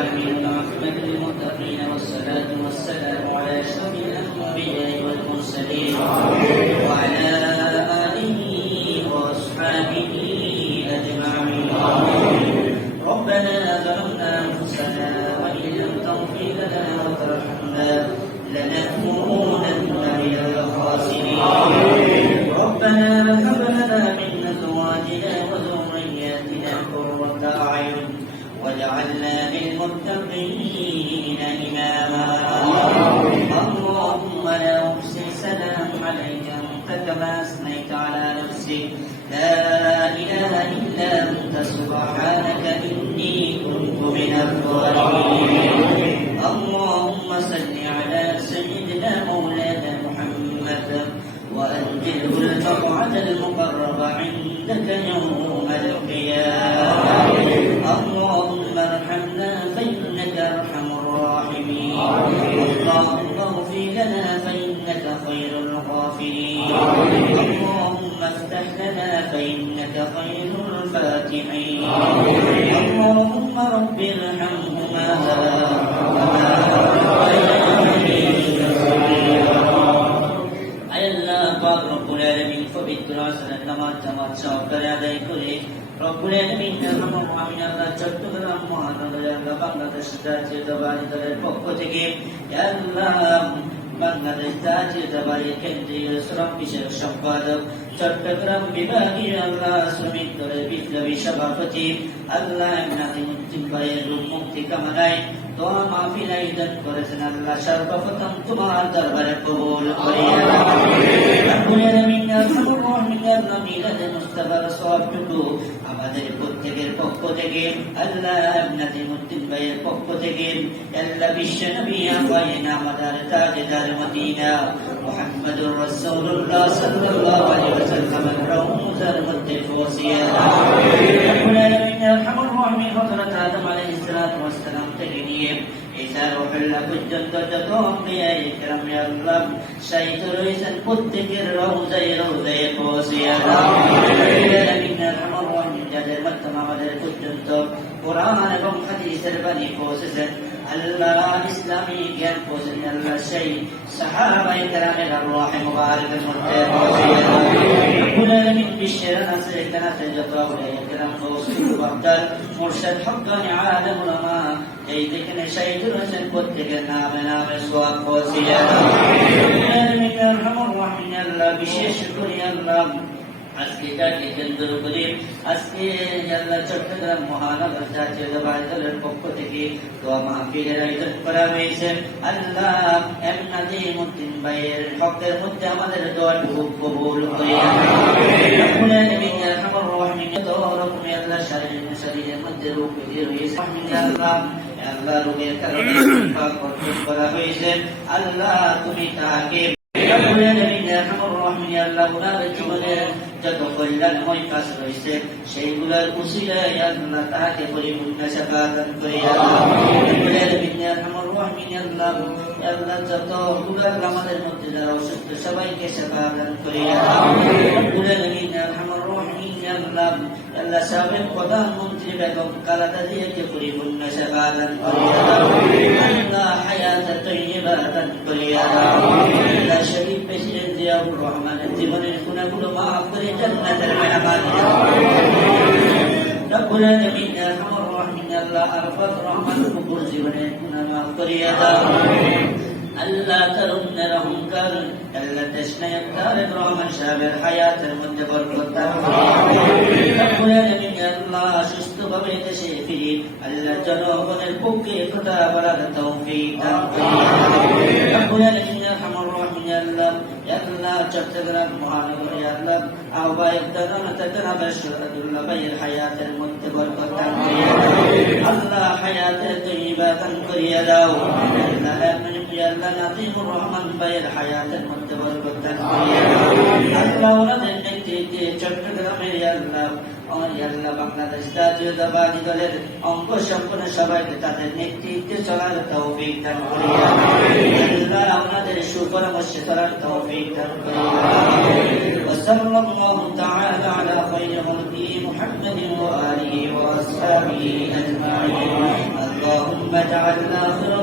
العالمين والعاقبة للمتقين والصلاة والسلام على أشرف الأنبياء والمرسلين وعلى واجعلنا للمتقين إماما. اللهم لا أحصي سلام عليك كما أثنيت على نفسك. لا إله إلا أنت سبحانك إني كنت من الظالمين. اللهم صل على سيدنا مولانا محمد وأنزله المقعد المقرب عندك يوم فإنك خير الفاتحين اللهم رب ارحمهما আল্লাহ পাক রব্বুল আলামিন পবিত্র আসরের নামাজ জামাত সহকারে আদায় করে রব্বুল আলামিন রহমান আমিন আল্লাহ চট্টগ্রাম মহানগর আল্লাহ বাংলাদেশ জাতীয়তাবাদী দলের পক্ষ থেকে ইয়া আল্লাহ বাংলাদেশ জাতীয়তাবাদী কেন্দ্রীয় শ্রম বিষয়ক সম্পাদক চট্টগ্রাম বিভাগীয় শ্রমিক দলের বিপ্লবী সভাপতি আল্লাহ নাদিমুদ্দিন ভাইয়ের রূপ মুক্তি কামনায় দোয়া মাহফিল আয়োজন করেছেন আল্লাহ। সর্বপ্রথম তোমার দরবারে কবুল আমাদের প্রত্যেকের পক্ষ থেকে আল্লাহ নাদিমুদ্দিন ভাইয়ের পক্ষ থেকে আল্লাহ বিশ্ব নবী আফাইন আমাদের তাজদার মদিনা মুহাম্মদুর রাসূলুল্লাহ সাল্লাল্লাহু আলাইহি ওয়াসাল্লাম রওজার মধ্যে পৌঁছিয়ে রব্বুল আলামিন আরহামুর রাহিমিন হযরত আদম আলাইহিস সালাতু ওয়াস সালাম থেকে নিয়ে ঈসা রুহুল্লাহ পর্যন্ত যত আম্বিয়া ইকরাম ইয়া আল্লাহ শহীদ রয়েছেন প্রত্যেকের রওজায় রওজায় পৌঁছিয়ে যাদের মাধ্যমে আমাদের পর্যন্ত কোরআন এবং হাদিসের বাণী পৌঁছেছেন। আল্লাহ ইসলামী জ্ঞান পৌঁছেন আল্লাহ সেই সাহাবাই কেরামের আল্লাহ মুবারকের মধ্যে এই যেখানে শহীদ রয়েছেন প্রত্যেকের নামে নামে বিশেষ করে আজকে আজকে চট্টগ্রাম মহানগর জাতীয় দলের দলের পক্ষ থেকে দোয়া মাহফিলের আয়োজন আল্লাহ তুমি তাকে যত কল্যাণময় কাজ রয়েছে সেইগুলোর উসিলায় আল্লাহ তাহাকে পরিপূর্ণ সেবা দান করিয়া আল্লাহ। সবাইকে সেবা দান করিয়া আল্লাহ। সাবেক প্রধানমন্ত্রী বেগম খালেদা জিয়াকে পরিপূর্ণ সেবা দান করিয়া আল্লাহ তৈয়বা দান করিয়া জিয়াউর রহমানের জীবনের গুণাগুলো মাফ করে জান্নাতের মেহমান। রব্বুল আলামিন আরহামুর রাহিমিন আল্লাহ আরফাত রহমান কবুল জীবনের গুনাহ মাফ করিয়া দাও। আল্লাহ তরুণ রহমকার আল্লাহ তৃষ্ণায় তারেক রহমান সাহেবের হায়াতের মধ্যে বরকত আল্লাহ জনগণের পক্ষে তৌফিক চট্টগ্রাম মহানগরে আল্লাহ আহ্বায়ক দান তাকরামের শহীদুল্লাহ ভাইয়ের হায়াতের মধ্যে বরকত দান করিয়া আল্লাহ হায়াতের তৈবা দান করিয়া দাও। আল্লাহ নাজিমুর রহমান ভাইয়ের হায়াতের মধ্যে বরকত দান করিয়া আল্লাহ ওনাদের ব্যক্তিকে চট্টগ্রামের আল্লাহ আল্লাহ বাংলাদেশ জাতীয়তাবাদী দলের অঙ্গ সম্পন্ন সবাইকে তাদের নেতৃত্বে চলার তৌফিক দান করিয়া আল্লাহ আমাদের সুপরামর্শে চলার তৌফিক দান করিয়া وصلى الله تعالى على خير خلقه محمد وآله وأصحابه أجمعين اللهم جعلنا خير